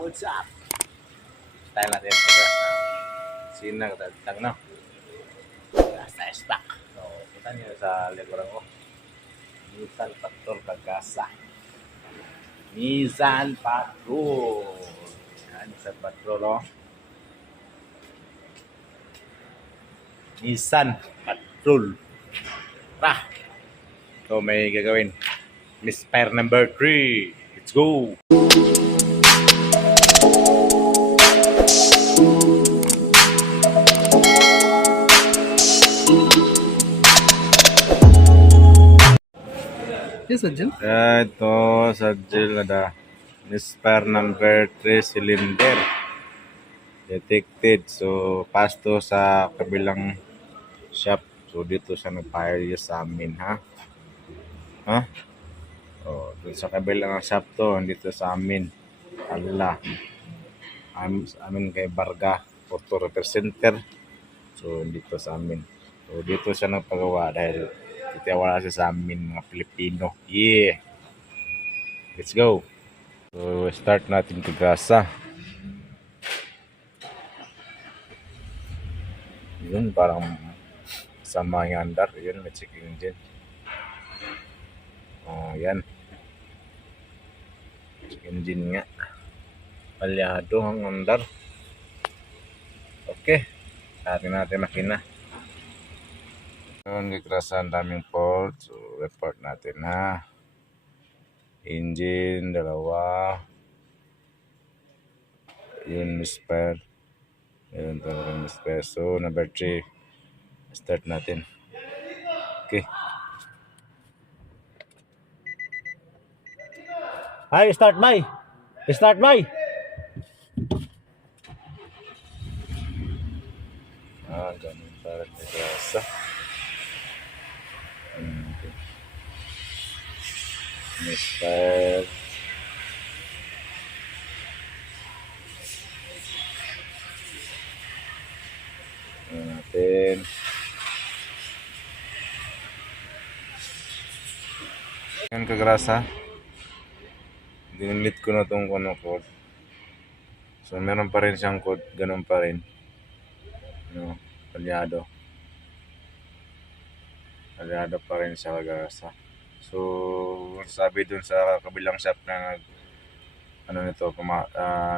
what's up? Style natin sa gas na sinang tatang no. Gas na stock. So, kita niyo sa likuran ko. Nissan Patrol Kagasa. Nissan Patrol. Nissan Patrol, oh. Nissan Patrol. Tara. So, may gagawin. Misfire number 3. Let's go. Yes, Sajil. Ito, Sajil ada Misfire number 3 cylinder. Detected. So, pass to sa kabilang shop. So, dito siya nag-fire sa amin, ha? Ha? Oh, dun sa kabilang shop to, dito sa amin. Allah. Amin kay Barga, Auto Repair Center. So, dito sa amin. So, dito siya nagpagawa dahil titiwala siya sa amin, mga Pilipino. Yeah! Let's go! So, start natin kagasa. Yun, parang sama yung andar. Yun, may check engine. Oh, yan. Check engine nga. Palyado ang andar. Okay. Natin makina. Yun, kikrasan daming fault. So, report natin ha. Engine, dalawa. Yun, misfire. Yun, talagang misfire. So, number 3. Start natin. Okay. Hi, start my. Start my. Ganun para kikrasa. Okay. Misfire. Natin. Yan kagrasa. Dinilit ko na itong code. So meron pa rin siyang code. Ganun pa rin. No, palyado. Palyado pa rin siya kagrasa. So sabi dun sa kabilang shop na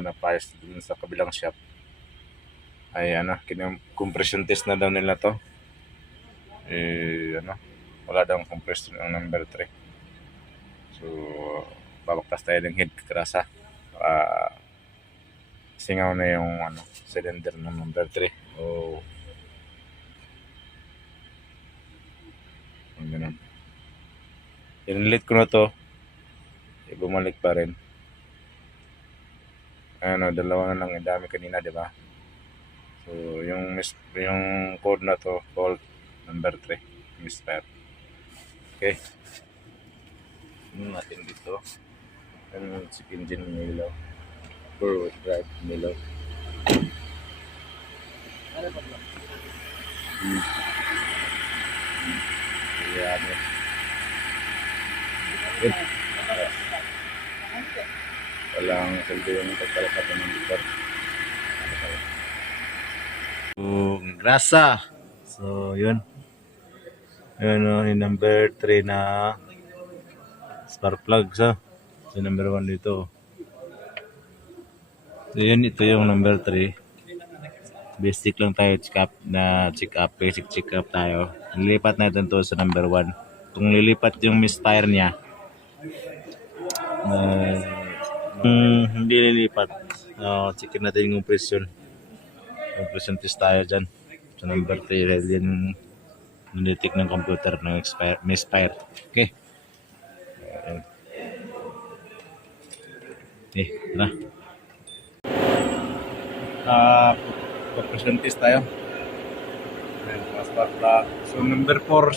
na-price dun sa kabilang shop ay compression test na daw nila to. Wala daw compression ang number 3. So babaktas tayo ng head kagrasa. Singaw na yung cylinder ng number 3. Oh. Ganun. Inilit ko na to. Bumalik pa rin. Dalawa na lang. Dami kanina, di ba? So, yung code na to, fault number 3. Misfire. Okay. Natin dito. Check engine nilaw. Forward drive nilaw. Yan. Walang saldo yung pagkalapat ng motor. Grasa. So, yun. Yun, yung number 3 na spark plug. So number 1 dito. So, yun, ito yung number 3. Basic lang tayo, basic check up tayo. Nilipat natin to sa number 1. Kung lilipat yung misfire niya, hindi lilipat, checkin natin yung compression test tayo dyan sa number 3 dahil yan yung nandetect ng computer ng misfire. Okay. Tara. Compression test tayo. Spark plug. So number 4,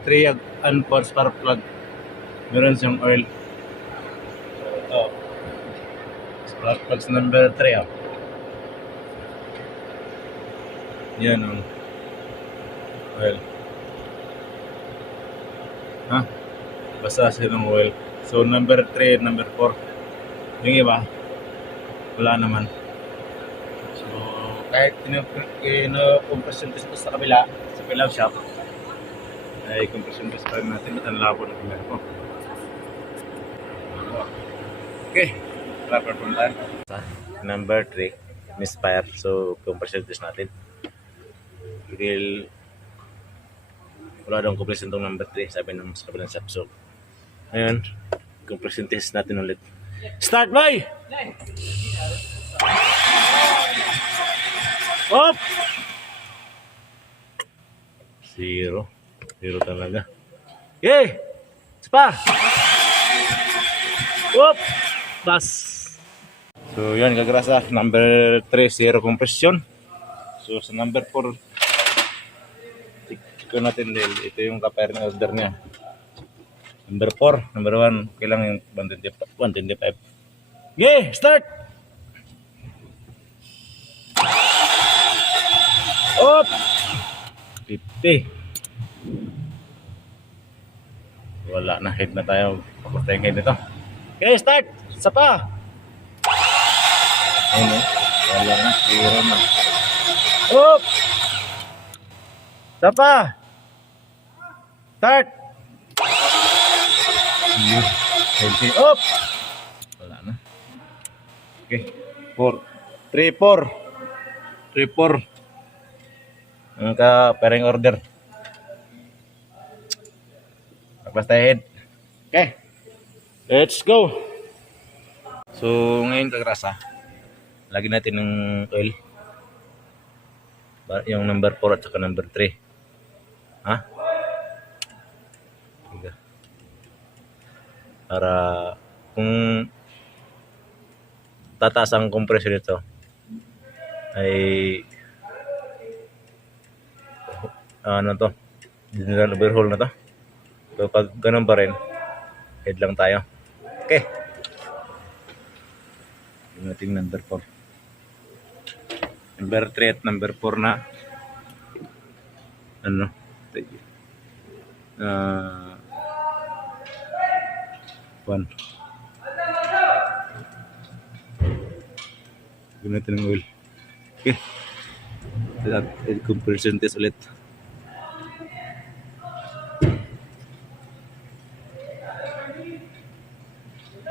3 and 4 spark plug. Meron siyang oil. Ito. Spark plug number 3. Yan ang oil. Basa siya ng oil. So number 3, number 4. Yung iba, Wala naman. So, kahit kino-compression test ko sa kabilang shop, ay compression test pa rin natin at ang labo ng kamera ko. Okay, proper puntahan. Number 3, misfire. So, compression test natin. Dahil wala daw compression itong number 3, sabi ng sa kabilang shop. So, ngayon, compression test natin ulit. Start, boy! Op! Zero talaga. Yay! Spa! Op! Bas! So, yun, kagrasa. Number 3, zero compression. So, sa number 4, check ko natin dahil ito yung kapairing order niya. Number 4, number 1, okay lang yung 125. Okay, start! Op! 50. Wala na, hit na tayo. Papatay yung head nito. Okay, start! Isa pa! Ayun, wala na, zero na. Op! Isa pa! Start! 20. Up! Wala na. Okay. 4. 3, 4. 3, 4. Ang ka-pairing order. Basta head. Okay. Let's go. So, ngayon kagrasa. Lagyan natin ng oil. Yung number 4 at saka number 3. Ha? Para kung tataas ang compressor nito ay ano to, general overhaul na to. So pag ganun pa rin, head lang tayo. Okay, yung ating number 4, number 3 at number 4 na ano one. Gawin natin ng oil. Okay. Compression test ulit.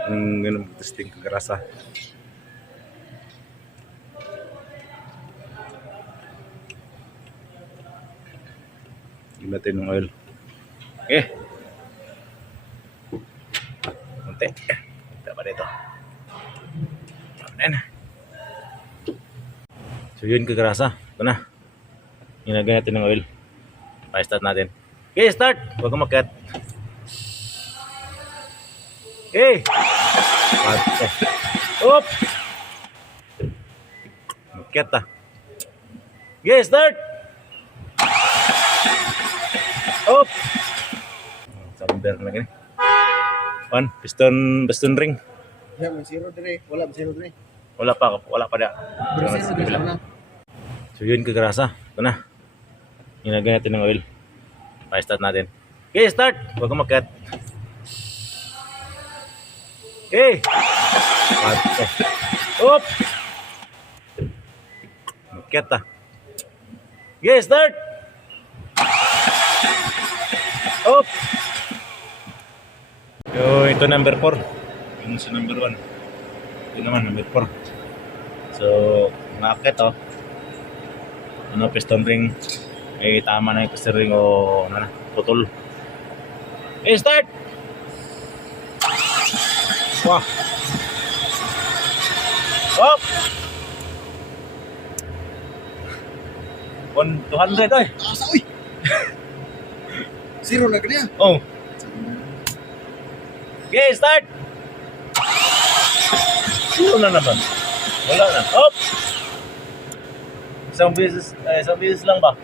Ang ganun testing kagrasa. Gawin natin ng oil. Okay. Konti. Kita pa dito. Ayan. So yun kagrasa. Ito na. Ilagay natin ng oil. Pa-start natin. Okay, start! Huwag kang makat. Okay! Up! Makat ah. Okay, start! Up! Samber na gani. Pan, piston ring. Ya, may zero dire. Wala, may zero dire. Wala pa da. So yun kagrasa. Ito na. Ilagay natin ng oil. Pa-start natin. Okay, start! Huwag kang makat. Okay! Up! Makat ah. Okay, start! Up! So, ito number 4. Yung sa number 1. Ito naman, number 4. So, nakakit oh. Ano, piston ring. Eh, tama na yung piston ring o ano na, putol. Okay, start! Wah! Up! 200 ay! Asa, uy! Zero na kanya. Oh! Okay, start! Zero na naman. Wala na. Up! Isang beses lang ba?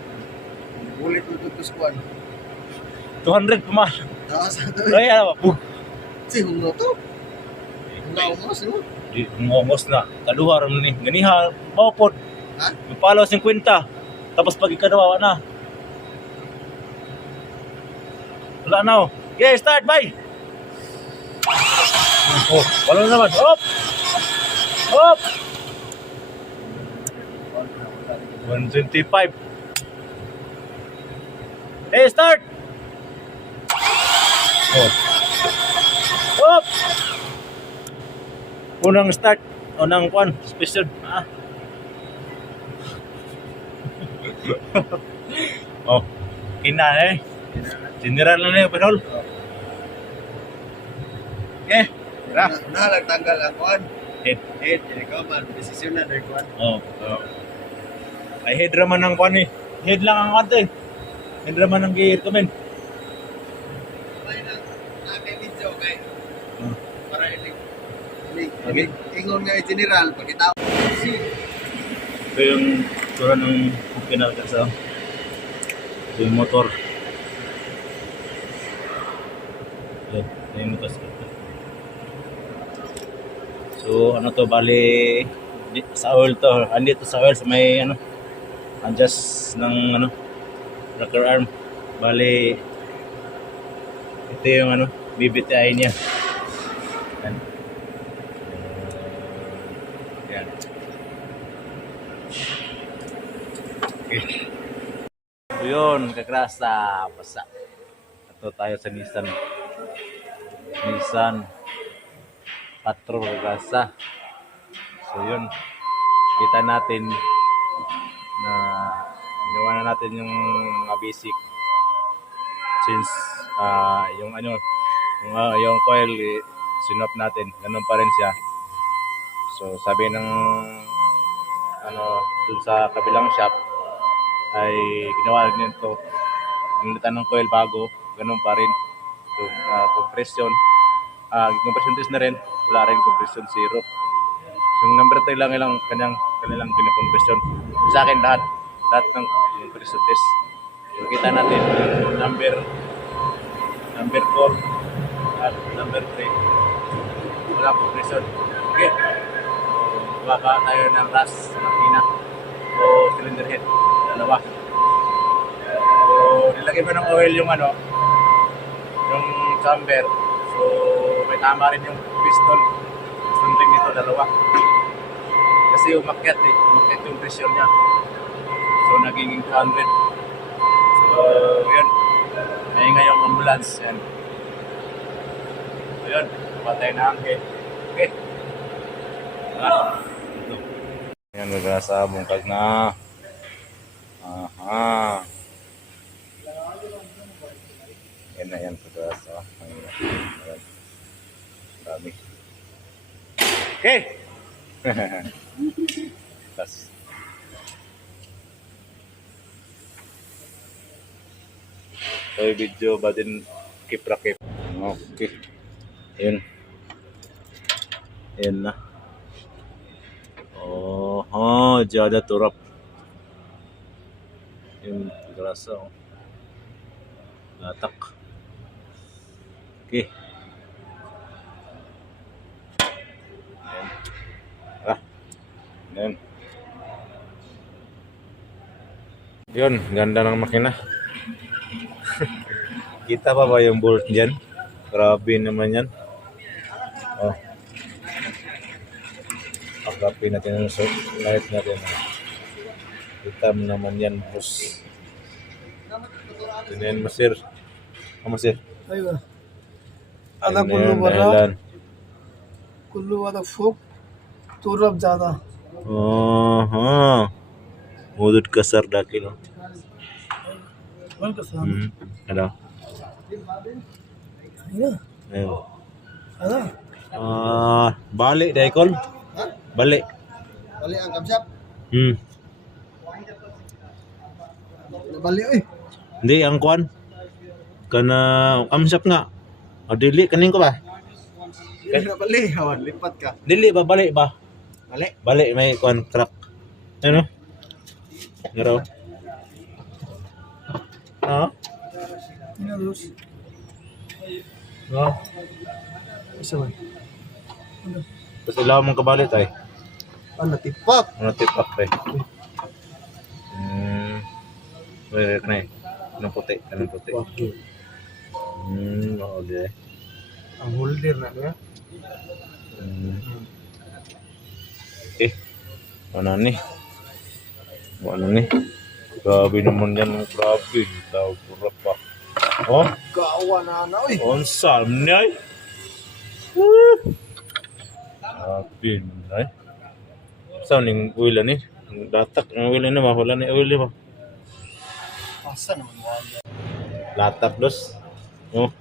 Ulit ulit to squad. 200 pumal. Asa to. Ay, ano ba? Pug! Si Hungo to. Hungo mo, sino? Di ngomos na. Kaduha ram ni. Ganiha, mawapod. Ha? Mapalaw 50. Tapos pag ikaduha, na. Wala na oh. Okay, start, bye! Oh, wala na naman. Up! Up! 125. Hey, start! Oh. Up! Unang start. Unang kwan. Special. Ah. Oh. Kina eh. General na yung penol. Okay. Tara. Nagtanggal ang kuan. Head. Ikaw man, desisyon na ng kuan. Oh. Ay head raman ng kwan eh. Head lang ang kwan eh. Head raman ng gi-recommend. May na aking video kay Hmm. para ingon nga general pagkita. Ito yung tura ng pinagkasa. Ito yung motor. Yan. Yung motor. So ano to, bali sa oil to. Andito sa oil sa may ano, adjust ng ano, rocker arm. Bali ito yung ano, BBTI niya. Yan. Yan. Okay. So yun, kagrasa, basa. Ito tayo sa Nissan Patrol kagrasa. So yun, kita natin na ginawa na natin yung mga basic since yung ano yung coil sinop natin, ganun pa rin siya. So sabi ng ano dun sa kabilang shop ay ginawa rin nito, nilitan ng coil bago, ganun pa rin. So compression test na rin, wala rin compression, zero. So yung number 3 lang ilang kanilang kinakompresyon. Sa akin lahat ng compression test. So kita natin yung number 4 at number 3 wala compression. Okay. So baba tayo ng ras sa makina o cylinder head, dalawa. So nilagay mo ng oil yung ano, yung chamber. So may tama rin yung piston ring nito, dalawa. Kasi umakyat yung pressure niya. So naging 200. So yun, ay ngayong ambulance yan. So yun, patay na ang head. Okay. Ito. Yan, magrasa, bungkag na. Aha. Yan na yan, magrasa. Ayan. Dami. Okay. Tas. So video ba din keep rakip. Okay. Ayun. Ayun na. Oh, jada turap. Yung grasa. Oh. Latak. Okay. Ayan. Yun, ganda ng makina. Kita pa ba yung bolt dyan? Grabe naman yan. Oh. Pagkapi natin yung light natin. Kita mo naman yan, boss. Tingnan mo, sir. Ano, sir? Aywa. Ada Kullu वाला फूक तुरब ज्यादा Mudut kasar dakil. बंद कर सा Ada. ये Ayo. ada Balik daikol. ha Balik. balik ang kamsap Hmm. balik eh Hindi ang kwan. Kana kamsap nga. O dili kaning ko ba? na balik hawan lipat ka Dili ba balik ba? balik Balik may kwan crack. Ano? Ngaraw. ini terus No. bisa man Tapos ilaw mong kabalik ay. ano tipak Ano tip up eh. Wala ka na eh. Anong puti? wakil Oo, di eh. ang holder na ya Okay. Ano ni? Ano ni? Grabe naman yan. Grabe. Tawag pura pa. Oh, Kaawa na na, oy. on sam ni ay. Grabe na ay. Saan yung ulo ni? Datak ang ulo na ba? Wala na ulo ba? Asa naman wala. Latap dos. Oh,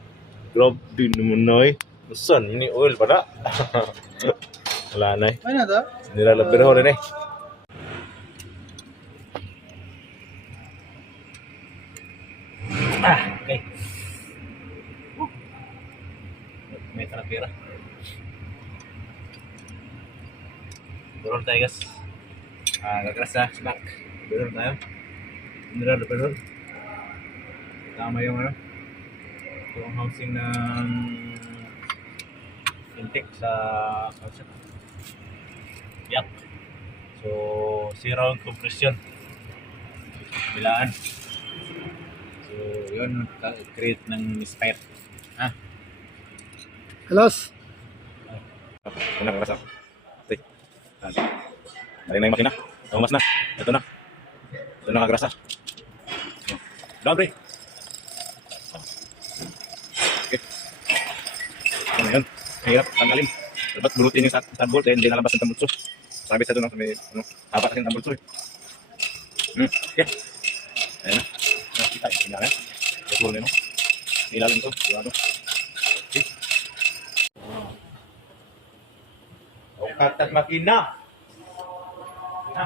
grabe naman na ay. Saan ni oil pa na? Wala na eh. Ay na da? Nilalabir ho rin eh. Okay. May tarapira. Berol tayo guys. Gagras na snack. Berol tayo. Berol. Tama yung ano. Yung housing ng intake sa housing. Yak. So, zero ang compression. Bilaan. So, yun. Create ng spire. Ha? Halos. Una ka sa. Tik. Dari na yung makina. Tumas na. Ito na. Ito na kagrasa. Down, pre. Okay. Ano na yun? Mahirap. Tanggalin. Dapat bulutin yung stud bolt. Hindi nalabas ng tambutso. Sabi sa doon. May haba kasi ng tambutso. Okay. Ayan na. Kita. Tingnan na. Ito na yun. Ilalim ito. Sigurado. Okay. Katat makina. Ha?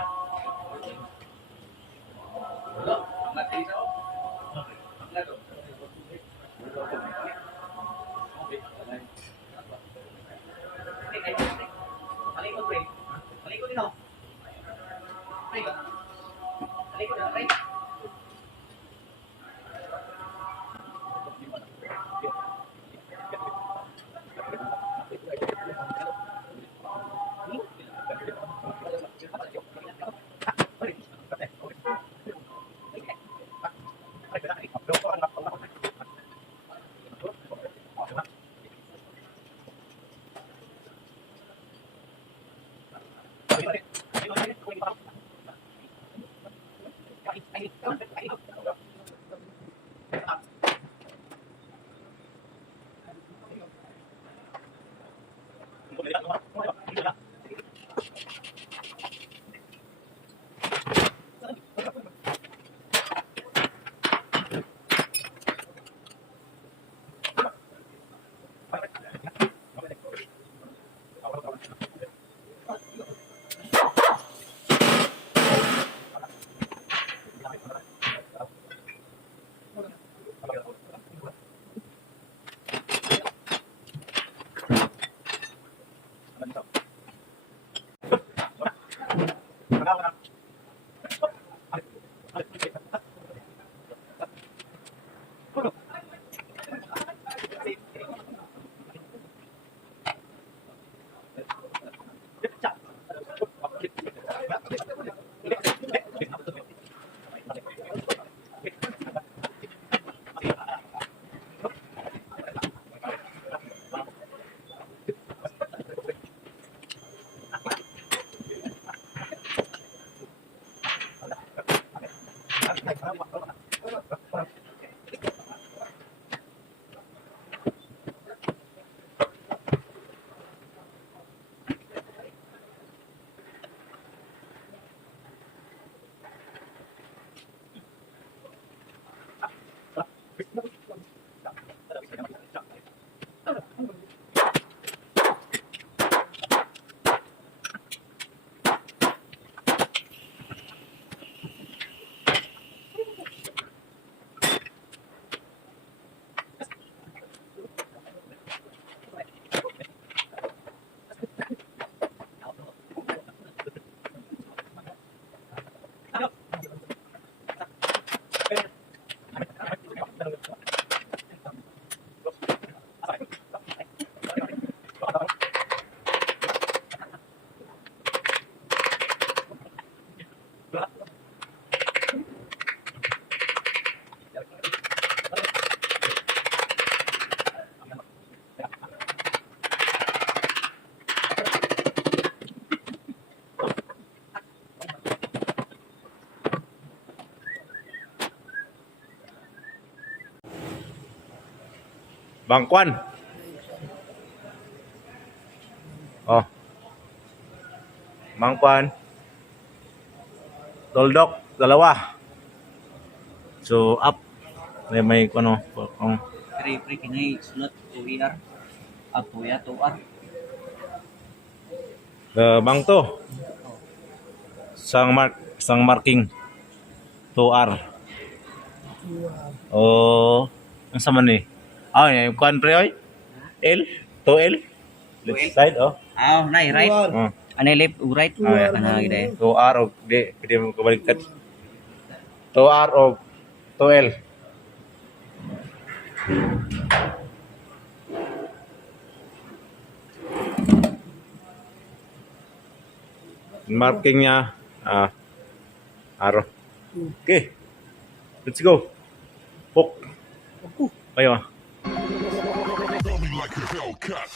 Bangkwan. Oh. Bangkwan. Toldok, dalawa. So, up. May ano, Pre kini slot 2 ER. At 2 2R. bang to. Sang marking 2R. Oh, ang sama ni. Ah, yung kuan pre oy. L, 2L. Left side oh. Nay right. Oh. Ano left o right? Ano gide? 2R o di, pwede mo kabaliktad. 2R o 2L. Marking niya arrow. Okay. Let's go. Hook. Ayo. Tell me like a Hellcat.